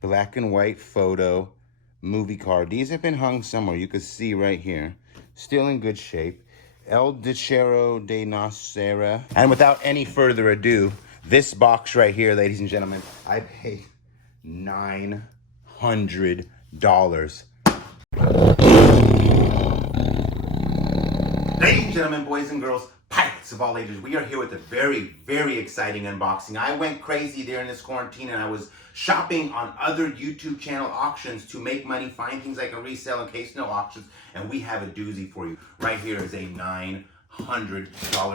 black and white photo movie card. These have been hung somewhere. You can see right here. Still in good shape. El Dicero de Nacera. And without any further ado, this box right here, ladies and gentlemen, I paid $900. Ladies and gentlemen, boys and girls, pirates of all ages, we are here with a very, very exciting unboxing. I went crazy during this quarantine and I was shopping on other YouTube channel auctions to make money, find things I can resell in case no auctions, and we have a doozy for you. Right here is a $900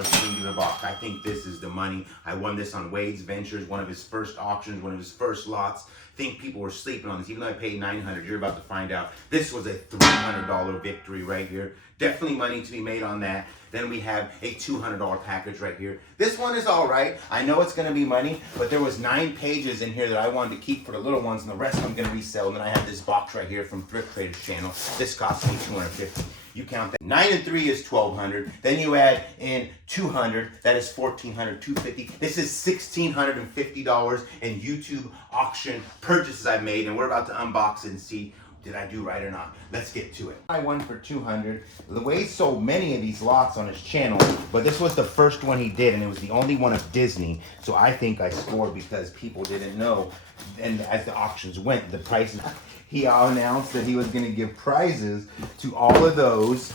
singular box. I think this is the money. I won this on Wade's Ventures, one of his first auctions, one of his first lots. Think people were sleeping on this. Even though I paid $900, you're about to find out. This was a $300 victory right here. Definitely money to be made on that. Then we have a $200 package right here. This one is all right. I know it's going to be money, but there was 9 pages in here that I wanted to keep for the little ones, and the rest I'm going to resell. And then I have this box right here from Thrift Trader's channel. This cost me $250. You count that. 9 and 3 is $1,200. Then you add in 200. That is $1,400, $250. This is $1,650 in YouTube auction purchases I made, and we're about to unbox it and see did I do right or not. Let's get to it. I won for 200. The way so many of these lots on his channel, but this was the first one he did, and it was the only one of Disney. So I think I scored because people didn't know. And as the auctions went, the prices. He announced that he was going to give prizes to all of those.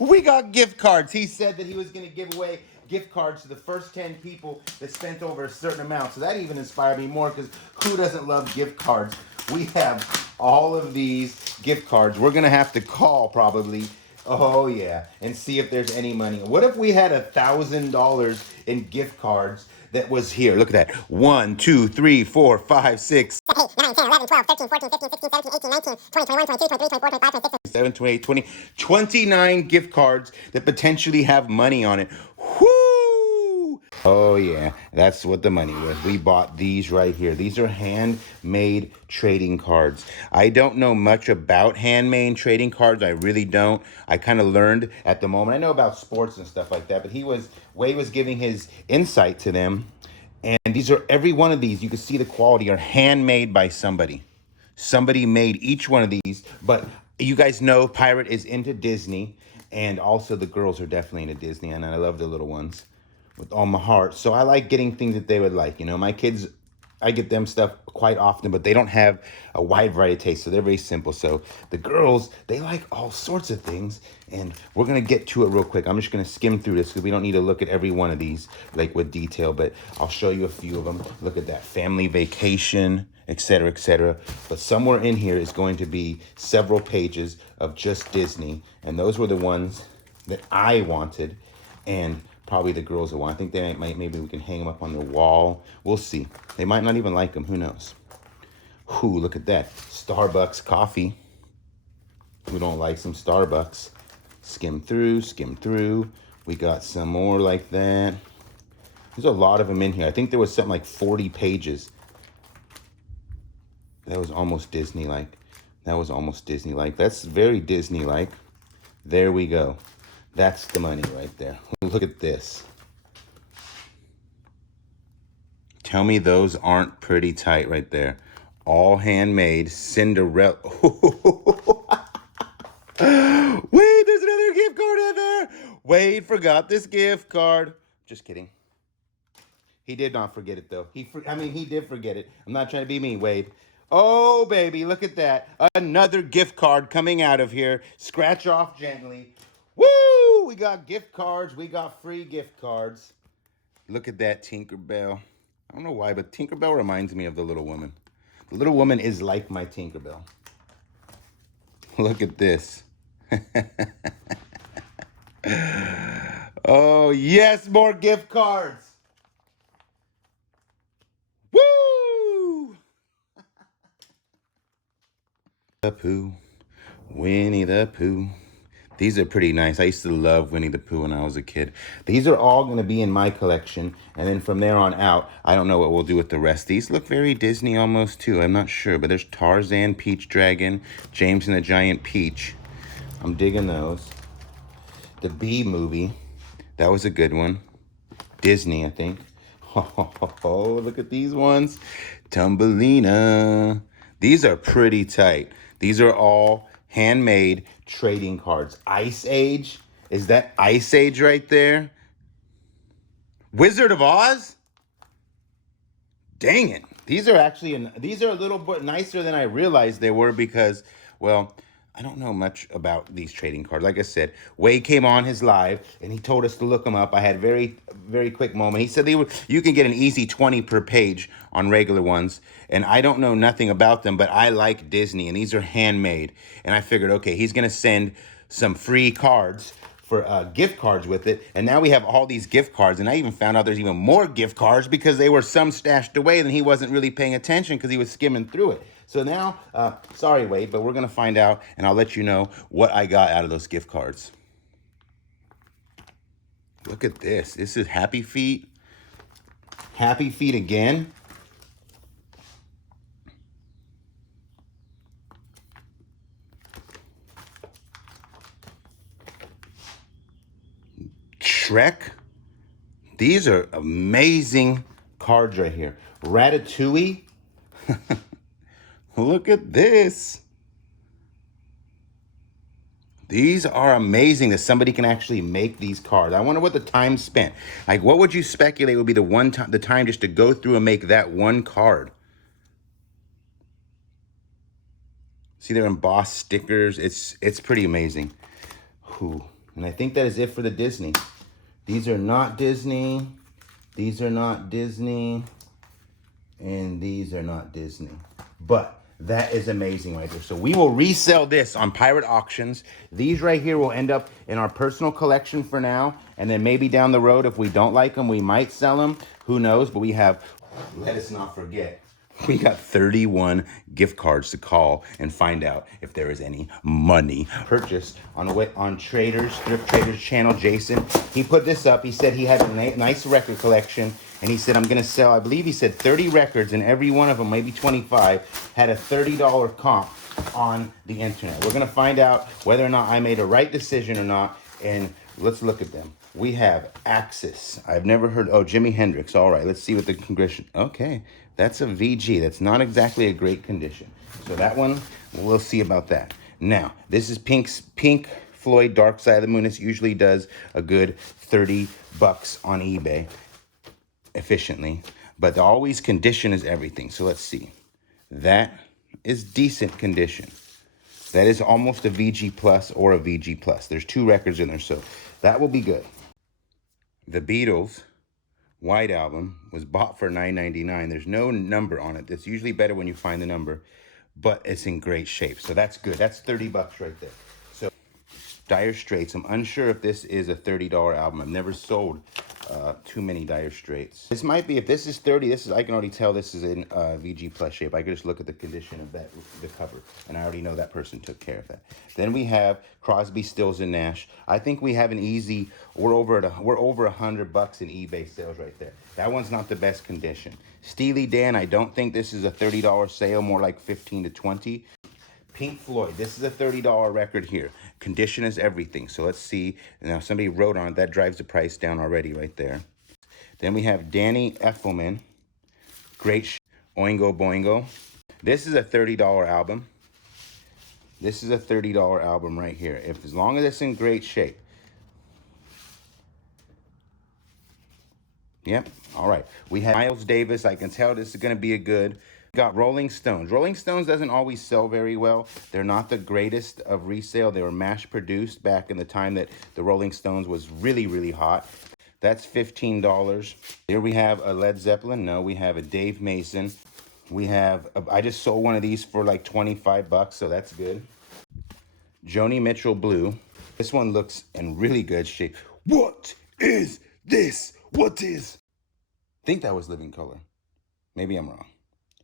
We got gift cards. He said that he was going to give away gift cards to the first 10 people that spent over a certain amount. So that even inspired me more, because who doesn't love gift cards? We have all of these gift cards. We're going to have to call probably. Oh, yeah. And see if there's any money. What if we had $1,000 in gift cards that was here? Look at that. 1, 2, 3, 4, 5, 6, 7, 8, 9, 10, 11, 12, 13, 14, 15, 16, 17, 18, 19, 20, 21, 22, 23, 24, 25, 26, 27, 28, 20, 29 gift cards that potentially have money on it. Whoo! Oh yeah, that's what the money was. We bought these right here. These are handmade trading cards. I don't know much about handmade trading cards. I really don't. I kind of learned at the moment. I know about sports and stuff like that, but Wade was giving his insight to them. And these are, every one of these, you can see the quality, are handmade by somebody. Somebody made each one of these. But you guys know Pirate is into Disney, and also the girls are definitely into Disney, and I love the little ones with all my heart. So I like getting things that they would like. You know, my kids, I get them stuff quite often, but they don't have a wide variety of taste, so they're very simple. So the girls, they like all sorts of things, and we're gonna get to it real quick. I'm just gonna skim through this because we don't need to look at every one of these like with detail, but I'll show you a few of them. Look at that, family vacation, etc., etc. But somewhere in here is going to be several pages of just Disney, and those were the ones that I wanted, and probably the girls will want. I think they might, maybe we can hang them up on the wall. We'll see. They might not even like them. Who knows? Ooh, look at that. Starbucks coffee. Who don't like some Starbucks? Skim through, skim through. We got some more like that. There's a lot of them in here. I think there was something like 40 pages. That was almost Disney-like. That was almost Disney-like. That's very Disney-like. There we go. That's the money right there. Look at this. Tell me those aren't pretty tight right there. All handmade Cinderella. Wait, there's another gift card in there. Wade forgot this gift card. Just kidding. He did not forget it, though. He did forget it. I'm not trying to be mean, Wade. Oh, baby, look at that. Another gift card coming out of here. Scratch off gently. Woo! We got gift cards. We got free gift cards. Look at that Tinkerbell. I don't know why, but Tinkerbell reminds me of the Little Woman. The Little Woman is like my Tinkerbell. Look at this. Oh, yes, more gift cards. Woo! The Pooh. Winnie the Pooh. These are pretty nice. I used to love Winnie the Pooh when I was a kid. These are all going to be in my collection. And then from there on out, I don't know what we'll do with the rest. These look very Disney almost too. I'm not sure. But there's Tarzan, Peach Dragon, James and the Giant Peach. I'm digging those. The Bee movie. That was a good one. Disney, I think. Oh, look at these ones. Tumbelina. These are pretty tight. These are all handmade trading cards. Ice Age. Is that Ice Age right there? Wizard of Oz? Dang it. These are actually, these are a little bit nicer than I realized they were because, well, I don't know much about these trading cards. Like I said, Wade came on his live and he told us to look them up. I had very quick moment. He said you can get an easy 20 per page on regular ones. And I don't know nothing about them, but I like Disney and these are handmade. And I figured, okay, he's going to send some free cards for gift cards with it. And now we have all these gift cards. And I even found out there's even more gift cards because they were some stashed away and he wasn't really paying attention because he was skimming through it. So now, sorry, Wade, but we're going to find out and I'll let you know what I got out of those gift cards. Look at this. This is Happy Feet. Happy Feet again. Shrek. These are amazing cards right here. Ratatouille. Look at this. These are amazing that somebody can actually make these cards. I wonder what the time spent. Like, what would you speculate would be the time just to go through and make that one card? See, they're embossed stickers. It's pretty amazing. Ooh. And I think that is it for the Disney. These are not Disney. These are not Disney. And these are not Disney. But that is amazing right there. So we will resell this on pirate auctions. These right here will end up in our personal collection for now. And then maybe down the road, if we don't like them, we might sell them. Who knows? But we have, let us not forget, we got 31 gift cards to call and find out if there is any money. Purchased on Traders, Thrift Traders channel, Jason. He put this up. He said he had a nice record collection. And he said, I'm going to sell, I believe he said 30 records, and every one of them, maybe 25, had a $30 comp on the internet. We're going to find out whether or not I made a right decision or not, and let's look at them. We have Axis. I've never heard, oh, Jimi Hendrix. All right, let's see what the condition, okay, that's a VG. That's not exactly a great condition. So that one, we'll see about that. Now, this is Pink Floyd, Dark Side of the Moon. This usually does a good 30 bucks on eBay. Efficiently, but the always condition is everything. So let's see. That is decent condition. That is almost a VG plus or a VG plus. There's 2 records in there, so that will be good. The Beatles White Album was bought for $9.99. There's no number on it. It's usually better when you find the number, but it's in great shape. So that's good. That's 30 bucks right there. So Dire Straits. I'm unsure if this is a $30 album. I've never sold too many Dire Straits. This might be, if this is 30, I can already tell this is in VG plus shape. I can just look at the condition of the cover, and I already know that person took care of that. Then we have Crosby, Stills, and Nash. I think we have an easy, we're over $100 in eBay sales right there. That one's not the best condition. Steely Dan, I don't think this is a $30 sale, more like 15 to 20. Pink Floyd, this is a $30 record here. Condition is everything. So let's see. Now somebody wrote on it. That drives the price down already right there. Then we have Danny Effelman. Great Oingo Boingo. This is a $30 album. This is a $30 album right here. As long as it's in great shape. Yep. All right. We have Miles Davis. I can tell this is going to be a good. Got Rolling Stones. Rolling Stones doesn't always sell very well. They're not the greatest of resale. They were mass produced back in the time that the Rolling Stones was really, really hot. That's $15. Here we have a Led Zeppelin. No, we have a Dave Mason. We have, I just sold one of these for like 25 bucks, so that's good. Joni Mitchell Blue. This one looks in really good shape. What is this? What is? I think that was Living Color. Maybe I'm wrong.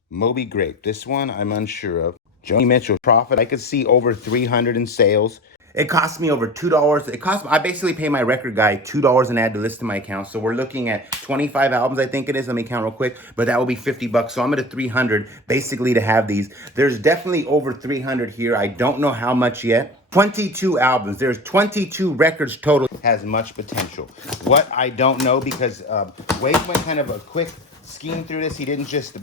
Moby Grape. This one I'm unsure of. Joni Mitchell Profit. I could see over 300 in sales. It cost me over $2. I basically pay my record guy $2 an ad to list to my account. So we're looking at 25 albums, I think it is. Let me count real quick. But that will be 50 bucks. So I'm at a 300 basically to have these. There's definitely over 300 here. I don't know how much yet. 22 albums. There's 22 records total. Has much potential. What I don't know, because Wade went kind of a quick scheme through this. He didn't just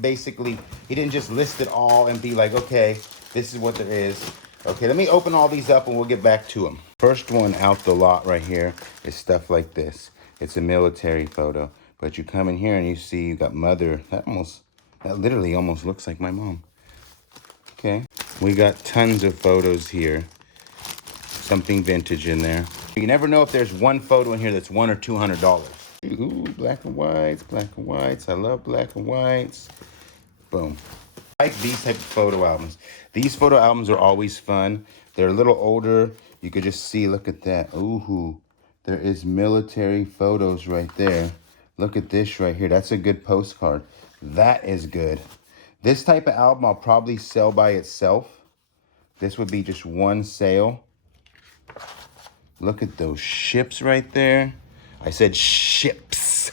list it all and be like, okay, this is what there is. Okay, let me open all these up and we'll get back to them. First one out the lot right here is stuff like this. It's a military photo, but you come in here and you see you got mother. That literally almost looks like my mom. Okay, we got tons of photos here. Something vintage in there. You never know if there's one photo in here that's $100 or $200. Ooh, black and whites, black and whites. I love black and whites. Boom. I like these type of photo albums. These photo albums are always fun. They're a little older. You could just see, look at that. Ooh, there is military photos right there. Look at this right here. That's a good postcard. That is good. This type of album I'll probably sell by itself. This would be just one sale. Look at those ships right there. I said ships.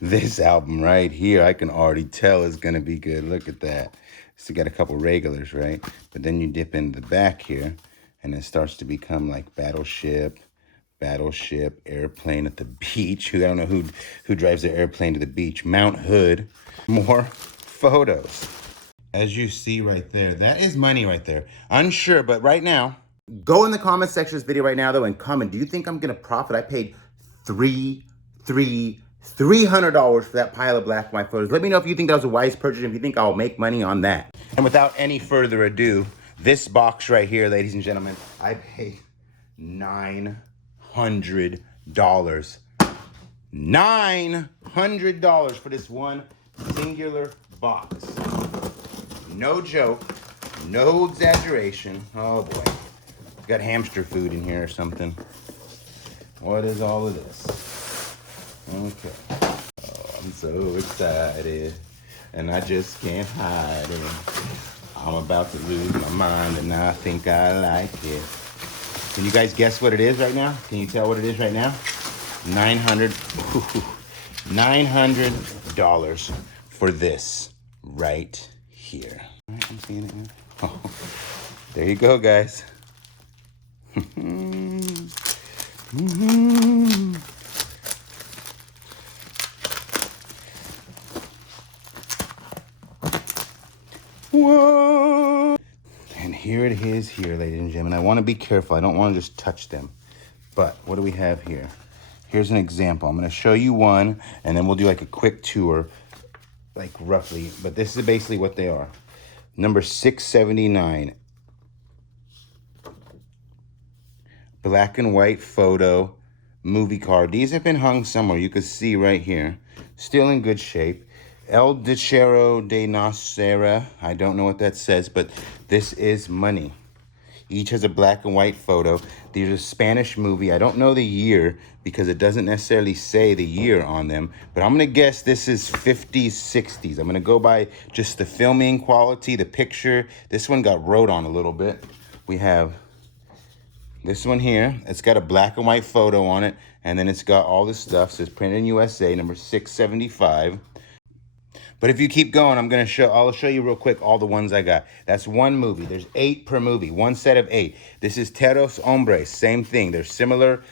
This album right here, I can already tell is gonna be good. Look at that. So you got a couple regulars, right? But then you dip into the back here and it starts to become like battleship, airplane at the beach. I don't know who drives their airplane to the beach. Mount Hood. More photos. As you see right there, that is money right there. Unsure, but right now, go in the comment section of this video right now though and comment, do you think I'm gonna profit? I paid $300 for that pile of black and white photos. Let me know if you think that was a wise purchase, if you think I'll make money on that. And without any further ado, this box right here, ladies and gentlemen, I paid $900. $900 for this one singular box. No joke, no exaggeration. Oh boy, got hamster food in here or something. What is all of this? Okay. Oh, I'm so excited, and I just can't hide it. I'm about to lose my mind, and I think I like it. Can you guys guess what it is right now? Can you tell what it is right now? $900 for this right here. All right, I'm seeing it now. Oh, there you go, guys. Whoa! And here it is here, ladies and gentlemen. I want to be careful. I don't want to just touch them. But what do we have here? Here's an example. I'm going to show you one, and then we'll do like a quick tour, like roughly. But this is basically what they are. Number 679. Black and white photo movie card. These have been hung somewhere. You can see right here. Still in good shape. El Dechero de Nacera. I don't know what that says, but this is money. Each has a black and white photo. These are a Spanish movie. I don't know the year because it doesn't necessarily say the year on them, but I'm gonna guess this is 50s, 60s. I'm gonna go by just the filming quality, the picture. This one got wrote on a little bit. We have this one here. It's got a black and white photo on it, and then it's got all this stuff. It says printed in USA, number 675. But if you keep going, I'll show you real quick all the ones I got. That's one movie. There's 8 per movie, one set of 8. This is Terros Hombres, same thing. They're similar.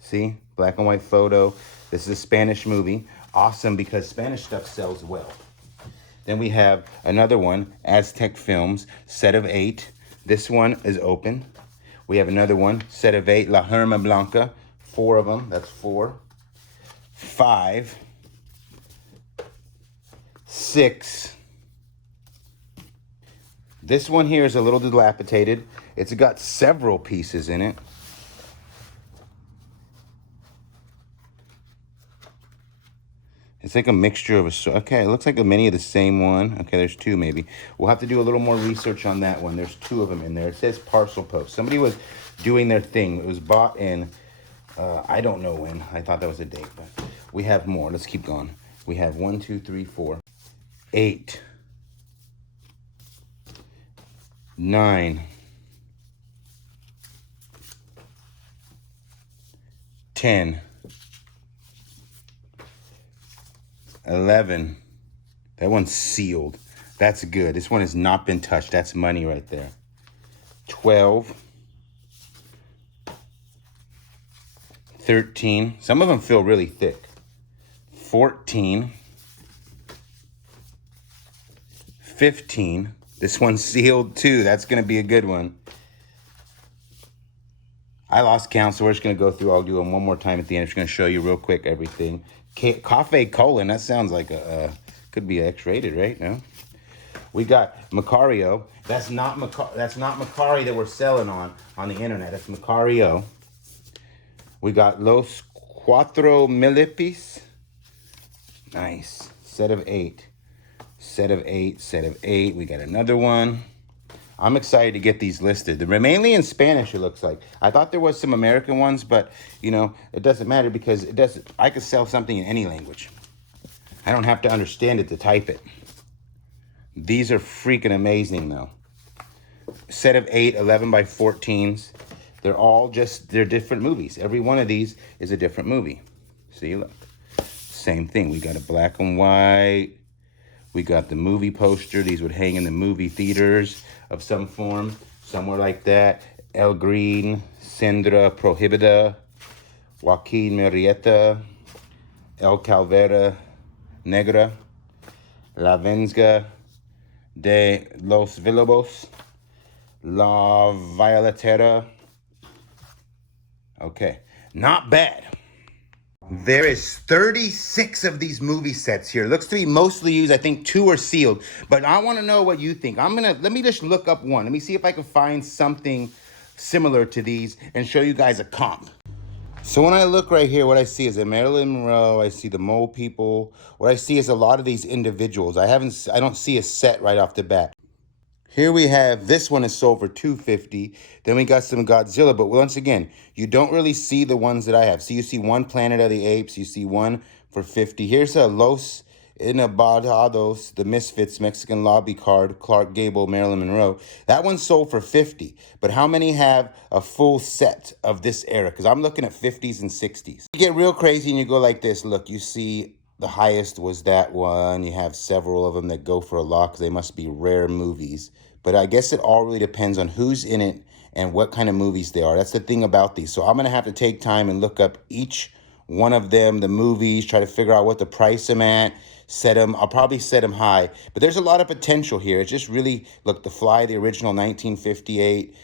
See, black and white photo. This is a Spanish movie. Awesome because Spanish stuff sells well. Then we have another one, Aztec Films, set of 8. This one is open. We have another one, set of 8, La Herma Blanca. 4 of them, that's 4. 5, 6. This one here is a little dilapidated. It's got several pieces in it. It's like a mixture of okay, it looks like many of the same one. Okay, there's 2 maybe. We'll have to do a little more research on that one. There's 2 of them in there. It says parcel post. Somebody was doing their thing. It was bought in, I don't know when. I thought that was a date, but we have more. Let's keep going. We have 1, 2, 3, 4, 8, 9, 10, 11. That one's sealed. That's good. This one has not been touched. That's money right there. 12. 13. Some of them feel really thick. 14. 15. This one's sealed too. That's going to be a good one. I lost count, so we're just going to go through. I'll do them one more time at the end. I'm just going to show you real quick everything. Cafe Colon, that sounds like could be X-rated, right? No? We got Macario. That's not Macari that we're selling on the internet. That's Macario. We got Los Cuatro Milipis. Nice. Set of 8. Set of 8. Set of 8. We got another one. I'm excited to get these listed. They're mainly in Spanish, it looks like. I thought there was some American ones, but, you know, it doesn't matter because I could sell something in any language. I don't have to understand it to type it. These are freaking amazing, though. Set of 8, 11 by 14s. They're different movies. Every one of these is a different movie. See, look. Same thing. We got a black and white. We got the movie poster. These would hang in the movie theaters of some form. Somewhere like that. El Green, Sendra Prohibida, Joaquin Murrieta, El Calvera Negra, La Venga de los Villalobos, La Violetera. Okay, not bad. There is 36 of these movie sets here. Looks to be mostly used. I think 2 are sealed. But I want to know what you think. Let me just look up one. Let me see if I can find something similar to these and show you guys a comp. So when I look right here, what I see is a Marilyn Monroe. I see the Mole People. What I see is a lot of these individuals. I don't see a set right off the bat. Here we have, this one is sold for $250. Then we got some Godzilla, but once again, you don't really see the ones that I have. So you see one Planet of the Apes, you see one for $50. Here's a Los Inabadados, the Misfits Mexican lobby card, Clark Gable, Marilyn Monroe. That one sold for $50. But how many have a full set of this era? Because I'm looking at 50s and 60s. You get real crazy and you go like this. Look, you see the highest was that one. You have several of them that go for a lot because they must be rare movies. But I guess it all really depends on who's in it and what kind of movies they are. That's the thing about these. So I'm going to have to take time and look up each one of them, the movies, try to figure out what the price I'm at, set them. I'll probably set them high. But there's a lot of potential here. It's just really, look, The Fly, the original 1958.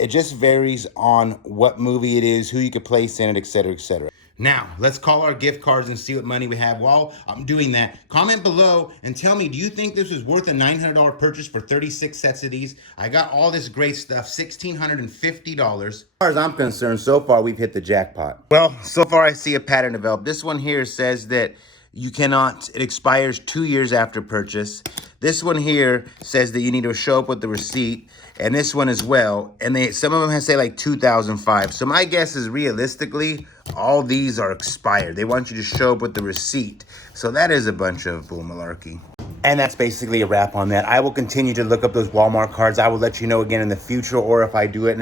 It just varies on what movie it is, who you could place in it, etc., etc. Now, let's call our gift cards and see what money we have. While I'm doing that, comment below and tell me, do you think this was worth a $900 purchase for 36 sets of these? I got all this great stuff, $1,650. As far as I'm concerned, so far we've hit the jackpot. Well, so far I see a pattern develop. This one here says that you cannot, it expires 2 years after purchase. This one here says that you need to show up with the receipt, and this one as well. And some of them say like 2005. So my guess is realistically, all these are expired. They want you to show up with the receipt. So that is a bunch of bull malarkey. And that's basically a wrap on that. I will continue to look up those Walmart cards. I will let you know again in the future, or if I do it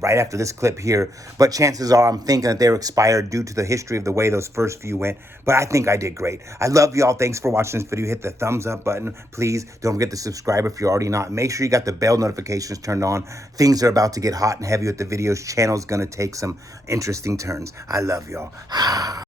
right after this clip here. But chances are I'm thinking that they're expired due to the history of the way those first few went. But I think I did great. I love y'all. Thanks for watching this video. Hit the thumbs up button. Please don't forget to subscribe if you're already not. Make sure you got the bell notifications turned on. Things are about to get hot and heavy with the videos. Channel's going to take some interesting turns. I love y'all.